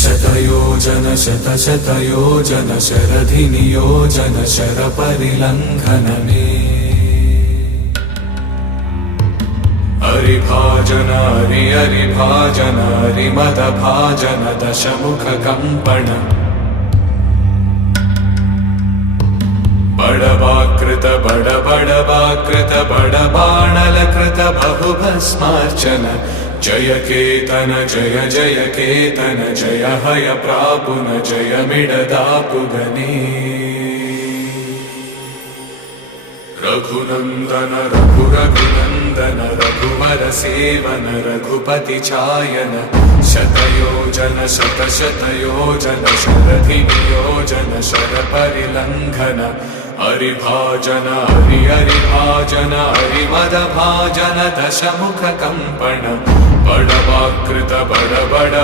शतयोजन शतशतयोजन शरधिनियोजन शरपरिलङ्घनने हरिभाजन हरिभाजन हरिमदभाजन दशमुखकम्पण बडवाकृत बडबडवाकृत बडबाणलकृत बहुभस्मार्चन जय केतन जय जय केतन जय हय प्रापुन जय मिडदापुगने रघुनंदन रघुनंदन रघुवर सेवन रघुपति चायन शतयोजन शतशतयोजन शरधिनियोजन शरपरिलङ्घन हरिभाजन हरिभाजन हरिमदभाजन दशमुखकम्पण बडवाकृत बडबड